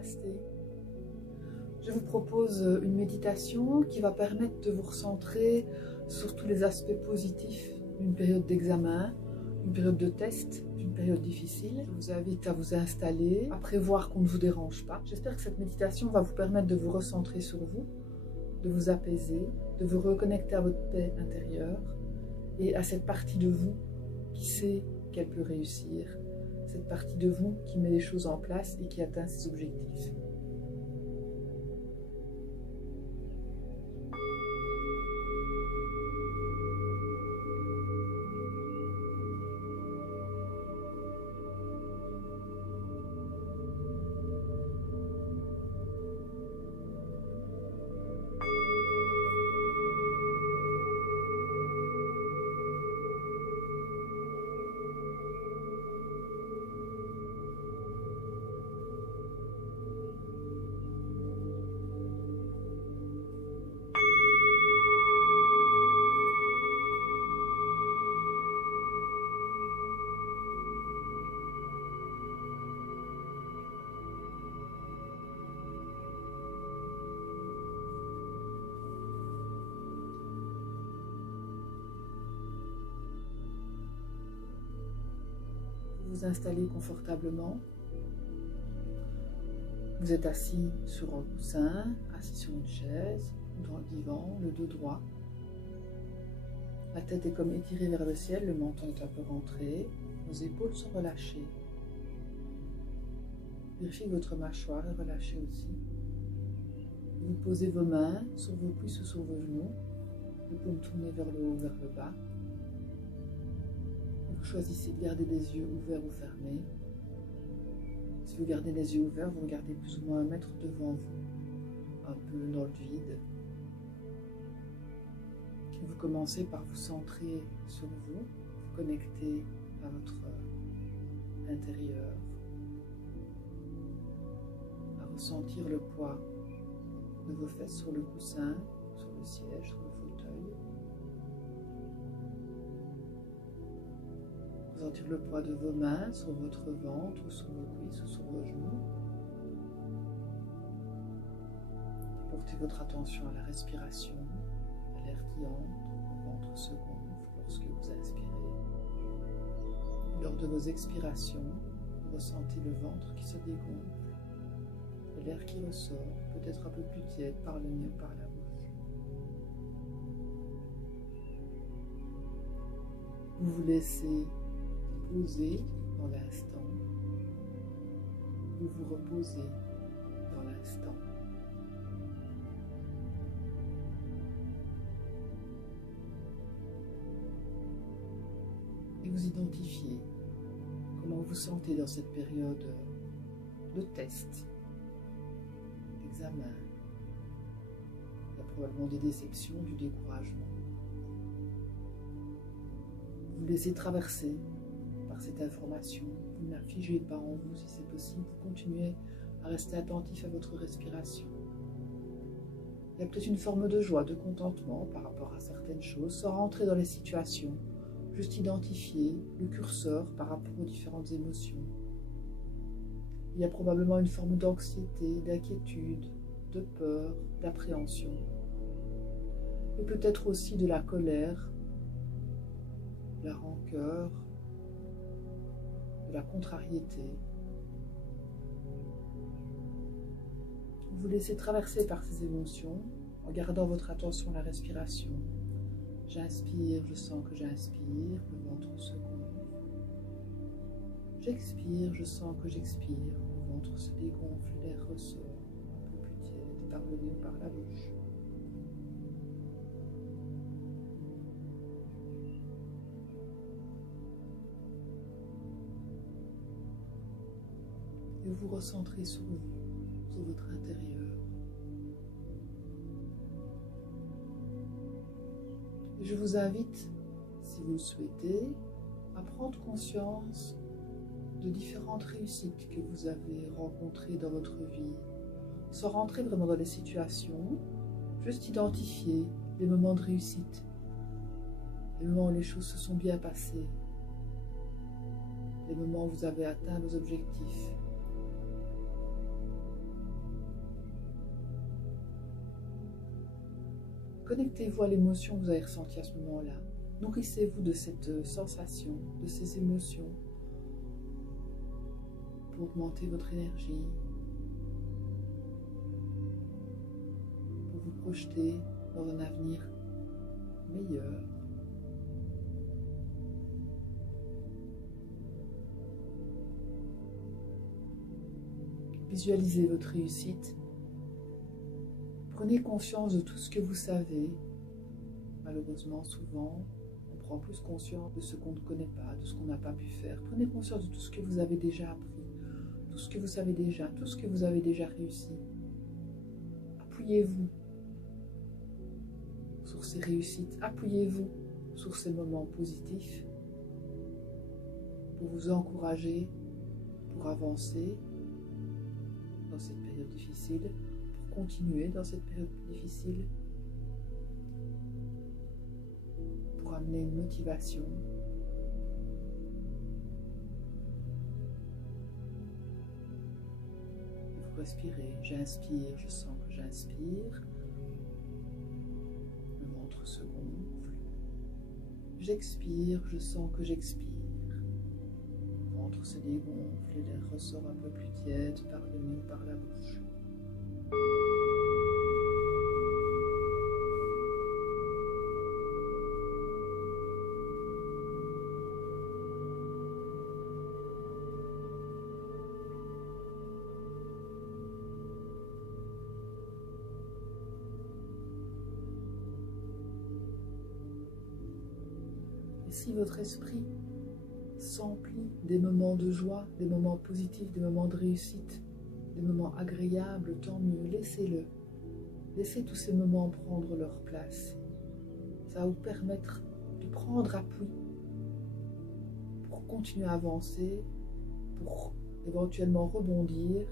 Namasté. Je vous propose une méditation qui va permettre de vous recentrer sur tous les aspects positifs d'une période d'examen, une période de test, d'une période difficile. Je vous invite à vous installer, à prévoir qu'on ne vous dérange pas. J'espère que cette méditation va vous permettre de vous recentrer sur vous, de vous apaiser, de vous reconnecter à votre paix intérieure et à cette partie de vous qui sait qu'elle peut réussir, cette partie de vous qui met les choses en place et qui atteint ses objectifs. Vous installez confortablement. Vous êtes assis sur un coussin, assis sur une chaise ou dans le divan, le dos droit. La tête est comme étirée vers le ciel, le menton est un peu rentré, vos épaules sont relâchées. Vérifiez que votre mâchoire est relâchée aussi. Vous posez vos mains sur vos cuisses ou sur vos genoux, les paumes tournées vers le haut, vers le bas. Vous choisissez de garder les yeux ouverts ou fermés. Si vous gardez les yeux ouverts, vous regardez plus ou moins 1 mètre devant vous, un peu dans le vide. Vous commencez par vous centrer sur vous, vous connecter à votre intérieur, à ressentir le poids de vos fesses sur le coussin, sur le siège, sur le fauteuil. Ressentir le poids de vos mains sur votre ventre, sur vos cuisses ou sur vos genoux. Portez votre attention à la respiration, à l'air qui entre, le ventre se gonfle lorsque vous inspirez. Lors de vos expirations, vous ressentez le ventre qui se dégonfle et l'air qui ressort, peut-être un peu plus tiède par le nez ou par la bouche. Vous vous laissez poser dans l'instant, vous vous reposez dans l'instant. Et vous identifiez comment vous vous sentez dans cette période de test, d'examen. Il y a probablement des déceptions, du découragement. Vous laissez traverser par cette information, vous ne la figez pas en vous si c'est possible, vous continuez à rester attentif à votre respiration. Il y a peut-être une forme de joie, de contentement par rapport à certaines choses, sans rentrer dans les situations, juste identifier le curseur par rapport aux différentes émotions. Il y a probablement une forme d'anxiété, d'inquiétude, de peur, d'appréhension, et peut-être aussi de la colère, de la rancœur, de la contrariété. Vous vous laissez traverser par ces émotions en gardant votre attention à la respiration. J'inspire, je sens que j'inspire, le ventre se gonfle. J'expire, je sens que j'expire, le ventre se dégonfle, l'air ressort, un peu plus tiède, par le nez ou par la bouche. Et vous recentrez sur vous, sur votre intérieur. Et je vous invite, si vous le souhaitez, à prendre conscience de différentes réussites que vous avez rencontrées dans votre vie, sans rentrer vraiment dans les situations, juste identifier les moments de réussite, les moments où les choses se sont bien passées, les moments où vous avez atteint vos objectifs. Connectez-vous à l'émotion que vous avez ressentie à ce moment-là. Nourrissez-vous de cette sensation, de ces émotions, pour augmenter votre énergie, pour vous projeter dans un avenir meilleur. Visualisez votre réussite. Prenez conscience de tout ce que vous savez. Malheureusement, souvent, on prend plus conscience de ce qu'on ne connaît pas, de ce qu'on n'a pas pu faire. Prenez conscience de tout ce que vous avez déjà appris, tout ce que vous savez déjà, tout ce que vous avez déjà réussi. Appuyez-vous sur ces réussites, appuyez-vous sur ces moments positifs pour vous encourager, pour avancer dans cette période difficile, pour continuer dans cette période difficile, pour amener une motivation. Et vous respirez, j'inspire, je sens que j'inspire, le ventre se gonfle, j'expire, je sens que j'expire. Le ventre se dégonfle et l'air ressort un peu plus tiède par le nez ou par la bouche. Et si votre esprit s'emplit des moments de joie, des moments positifs, des moments de réussite, des moments agréables, tant mieux, laissez-le. Laissez tous ces moments prendre leur place. Ça va vous permettre de prendre appui pour continuer à avancer, pour éventuellement rebondir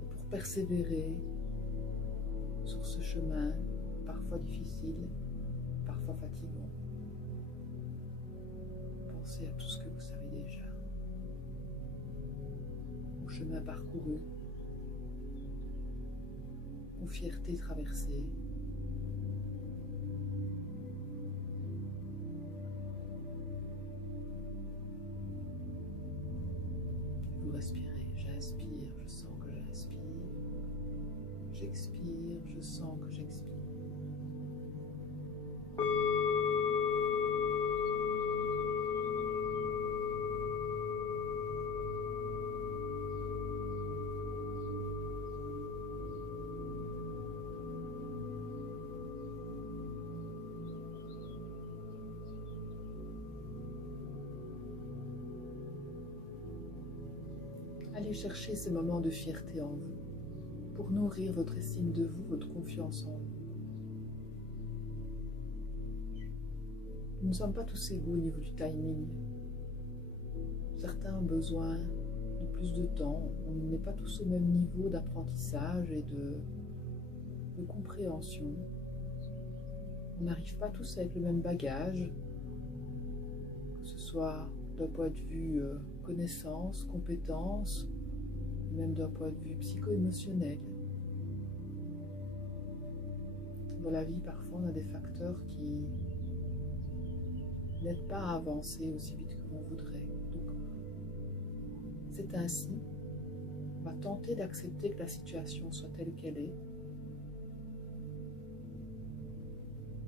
et pour persévérer sur ce chemin parfois difficile, parfois fatigant. Pensez à tout ce que vous savez déjà, au chemin parcouru, aux fiertés traversées. Vous respirez, j'inspire, je sens que j'inspire, j'expire, je sens que j'expire. Allez chercher ces moments de fierté en vous pour nourrir votre estime de vous, votre confiance en vous. Nous ne sommes pas tous égaux au niveau du timing. Certains ont besoin de plus de temps. On n'est pas tous au même niveau d'apprentissage et de compréhension. On n'arrive pas tous avec le même bagage, que ce soit d'un point de vue connaissance, compétence, même d'un point de vue psycho-émotionnel. Dans la vie, parfois, on a des facteurs qui n'aident pas à avancer aussi vite que l'on voudrait. Donc, c'est ainsi. On va tenter d'accepter que la situation soit telle qu'elle est,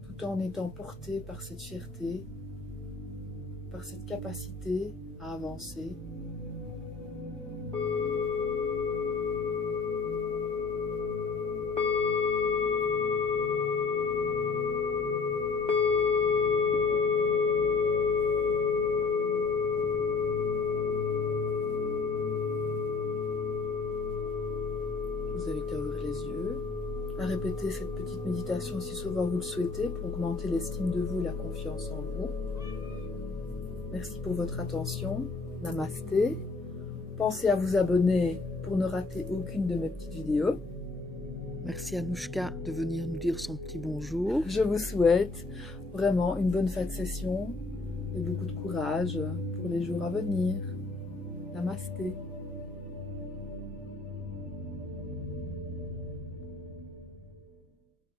tout en étant porté par cette fierté, par cette capacité à avancer. Je vous invite à ouvrir les yeux, à répéter cette petite méditation si souvent vous le souhaitez pour augmenter l'estime de vous et la confiance en vous. Merci pour votre attention. Namasté. Pensez à vous abonner pour ne rater aucune de mes petites vidéos. Merci à Anouchka de venir nous dire son petit bonjour. Je vous souhaite vraiment une bonne fin de session et beaucoup de courage pour les jours à venir. Namasté.